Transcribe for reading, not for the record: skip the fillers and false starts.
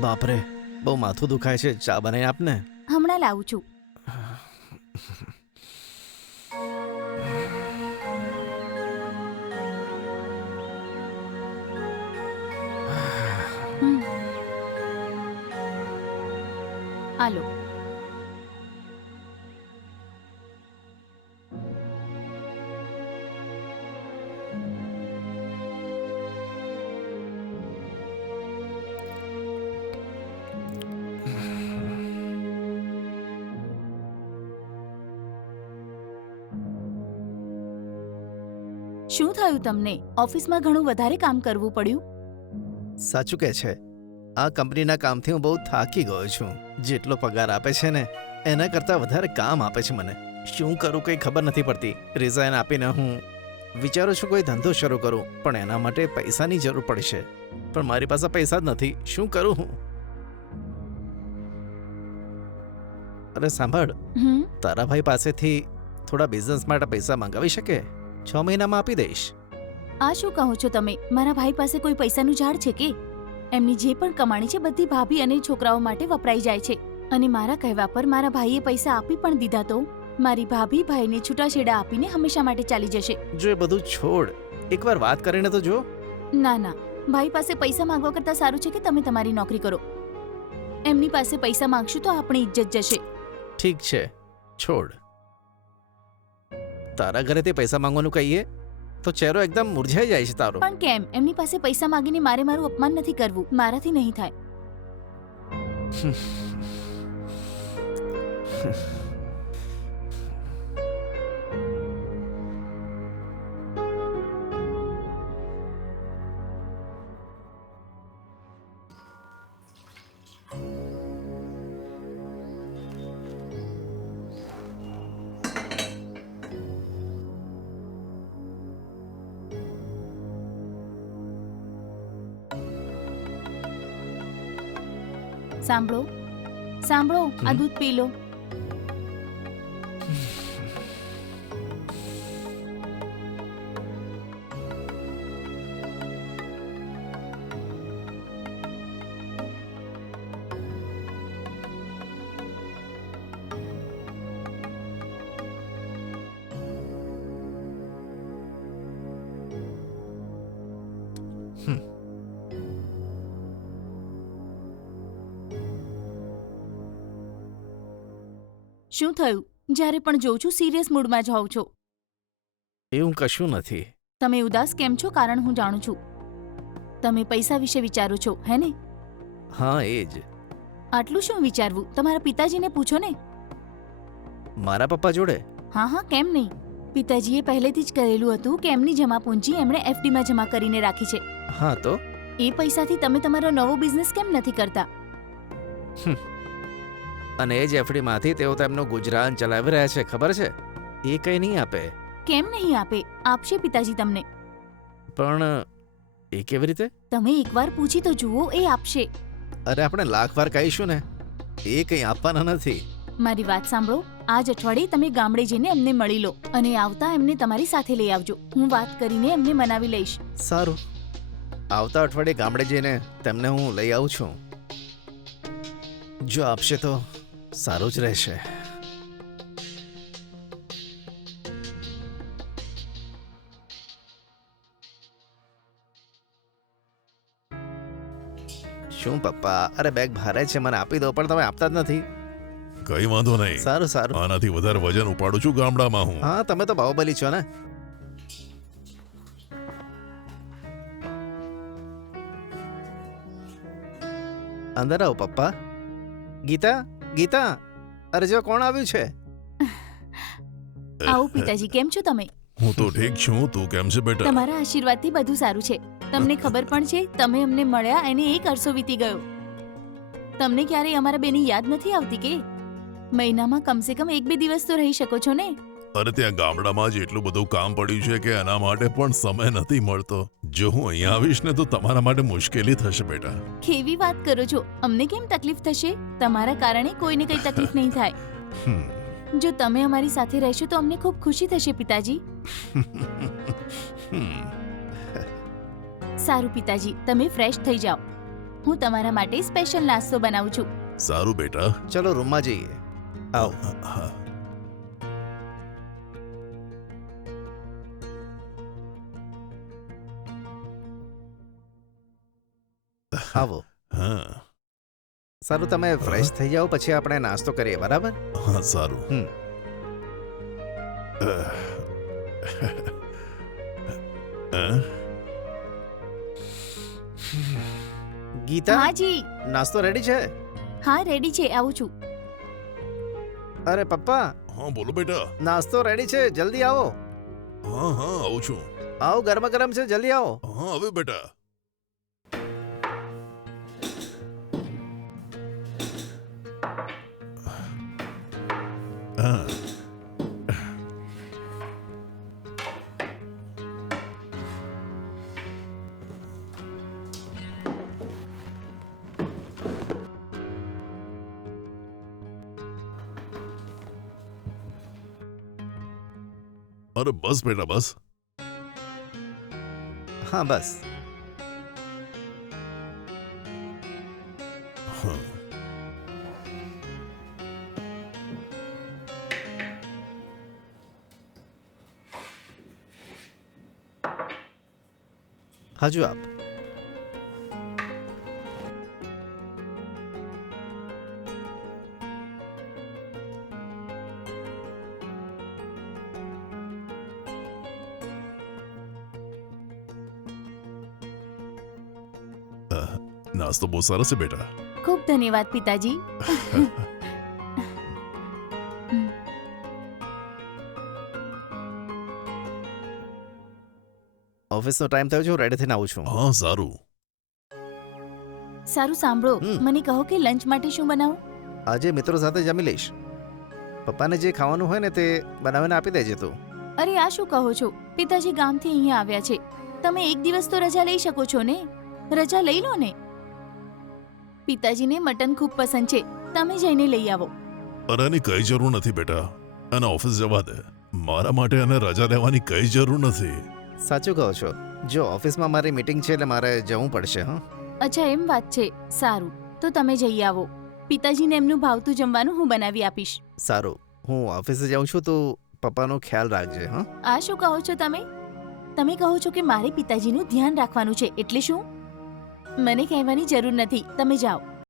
બાપરે, બહુ માથું દુખાય છે. ચા બનાવી આપને. હમણાં લાવું છું. હમ. આલો. શું થયું તમને? ઓફિસમાં ઘણું વધારે કામ કરવું પડ્યું? સાચું કે છે. આ કંપનીના કામથી હું બહુ થાકી ગયો છું. જેટલો પગાર આપે છે ને એના કરતાં વધારે કામ આપે છે મને. શું કરું કંઈ ખબર નથી પડતી. રિઝાઇન આપીને હું વિચારું છું કોઈ ધંધો શરૂ કરું, પણ એના માટે પૈસાની જરૂર પડશે. પણ મારી પાસે પૈસા જ નથી. શું કરું હું? અરે સાંભળ, તારા ભાઈ પાસેથી થોડા બિઝનેસ માટે પૈસા મંગાવી શકે? 6 મહિનામાં આપી દઈશ. આ શું કહો છો તમે? મારા ભાઈ પાસે કોઈ પૈસાનું ઝાડ છે કે? એમની જે પણ કમાણી છે બધી ભાભી અને છોકરાઓ માટે વપરાઈ જાય છે. અને મારા કહેવા પર મારા ભાઈએ પૈસા આપી પણ દીધા તો મારી ભાભી ભાઈને છૂટાછેડા આપીને હંમેશા માટે ચાલી જશે. જો એ બધું છોડ, એકવાર વાત કરીને તો જો. ના ના, ભાઈ પાસે પૈસા માંગવા કરતાં સારું છે કે તમે તમારી નોકરી કરો. એમની પાસે પૈસા માંગશું તો આપણી ઇજ્જત જશે. ઠીક છે, છોડ. તારા ઘરેથી પૈસા માંગવાનું કહીએ તો ચહેરો એકદમ મુરઝાઈ જાય છે તારો. પણ કેમ? એમની પાસે પૈસા માંગીને મારે મારું અપમાન નથી કરવું. મારાથી નહીં થાય. સાંભળો સાંભળો, આ દૂધ પી લો. શું થયું? જ્યારે પણ જોઉં છું સિરિયસ મૂડમાં જ હોવ છો. એવું કશું નથી. તમે ઉદાસ કેમ છો? કારણ હું જાણું છું. તમે પૈસા વિશે વિચારો છો, હે ને? હા, એ જ. આટલું શું વિચારવું? તમારા પિતાજીને પૂછો ને. મારા પપ્પા જોડે? હા હા, કેમ નહીં. પિતાજીએ પહેલેથી જ કહેલું હતું કે એમની જમા પૂંજી એમણે એફડીમાં જમા કરીને રાખી છે. હા તો? એ પૈસાથી તમે તમારો નવો બિઝનેસ કેમ નથી કરતા? અને એ જ એફડીમાંથી તેઓ તેમનું ગુજરાન ચલાવી રહ્યા છે, ખબર છે? એ કંઈ નહીં આપે. કેમ નહીં આપે? આપશે પિતાજી તમને. પણ એ કેવી રીતે? તમે એકવાર પૂછી તો જુઓ, એ આપશે. અરે આપણે લાખ વાર કહીશું ને, એ કંઈ આપવાના નથી. મારી વાત સાંભળો. આજ અઠવાડિયે તમે ગામડે જઈને એમને મળી લો અને આવતા એમને તમારી સાથે લઈ આવજો. હું વાત કરીને એમને મનાવી લઈશ. સારું, આવતા અઠવાડિયે ગામડે જઈને તેમને હું લઈ આવું છું. જો આપશે તો સારું જ રહેશે. શું પપ્પા? અરે બેગ ભારે છે, મને આપી દો, પણ તમે આપતા જ નથી. કઈ વાંધો નહીં. સારું સારું. આનાથી વધારે વજન ઉપાડું છું ગામડામાં હું. હા, તમે તો બાહુબલી છો ને. અંદર આવો પપ્પા. ગીતા, ગીતા, અરે જો કોણ આવ્યું છે? આવો પિતાજી, કેમ છો તમે? હું તો ઠીક છું, તું કેમ છે બેટા? તમારા આશીર્વાદથી બધું સારું છે. તમને ખબર પણ છે, તમે અમને મળ્યા એને 1 અરસો વીતી ગયો. તમને ક્યારેય અમારા બેની યાદ નથી આવતી કે? મહિનામાં કમસે કમ 1-2 દિવસ તો રહી શકો છો ને? અરે ત્યાં ગામડામાં જ એટલું બધું કામ પડ્યું છે કે એના માટે પણ સમય નથી મળતો. જો હું અહીંયા આવીશ ને તો તમારા માટે મુશ્કેલી થશે બેટા. કેવી વાત કરો છો? અમને કેમ તકલીફ થશે? તમારા કારણે કોઈને કઈ તકલીફ નહીં થાય. જો તમે અમારી સાથે રહેશો તો અમને ખૂબ ખુશી થશે પિતાજી. સારું પિતાજી, તમે ફ્રેશ થઈ જાઓ. હું તમારા માટે સ્પેશિયલ નાસ્તો બનાવું છું. સારું બેટા. ચલો રૂમમાં જઈએ. આવો. હા. આવો. હા સારું, તમે ફ્રેશ થઈ જાઓ પછી આપણે નાસ્તો કરીએ, બરાબર? હા સારું. હમ. ગીતા, હાજી. નાસ્તો રેડી છે? હા, રેડી છે, આવું છું. અરે પપ્પા, હા બોલો બેટા. નાસ્તો રેડી છે, જલ્દી આવો. હા હા આવું છું. આવો, ગરમા ગરમ છે, જલ્દી આવો. હા હવે બેટા. હા. અરે બસ બેટા બસ. હા બસ. હા. હજુ આપ. નાસ્તો બહુ સરસ છે બેટા. ખૂબ ધન્યવાદ પિતાજી. ઓફિસનો ટાઈમ થયો છે, હું રેડી થઈને આવું છું. હા સારું. સારું, સાંભળો, હમ. મને કહો કે લંચ માટે શું બનાવું? આજે મિત્રો સાથે જમી લઈશ. પપ્પાને જે ખાવાનું હોય ને તે બનાવીને આપી દેજે તું. અરે આ શું કહો છો? પિતાજી ગામથી અહીંયા આવ્યા છે. તમે એક દિવસ તો રજા લઈ શકો છો ને? રજા લઈ લો ને. પિતાજીને મટન ખૂબ પસંદ છે, તમે જઈને લઈ આવો. અરે એની કઈ જરૂર નથી બેટા. એને ઓફિસ જવા દે. મારા માટે એને રજા લેવાની કઈ જરૂર નથી. સાચું કહો છો. જો ઓફિસમાં મારી મીટિંગ છે એટલે મારે જવું પડશે. હા, અચ્છા એમ વાત છે. સારું, તો તમે જઈ આવો. પિતાજીને એમનું ભાવતું જમવાનું હું બનાવી આપીશ. સારું. હું ઓફિસે જાઉં છું, તો પપ્પાનો ખ્યાલ રાખજે. હા, આ શું કહો છો તમે? તમે કહો છો કે મારે પિતાજીનું ધ્યાન રાખવાનું છે, એટલે શું? મને કહેવાની જરૂર નથી, તમે જાઓ.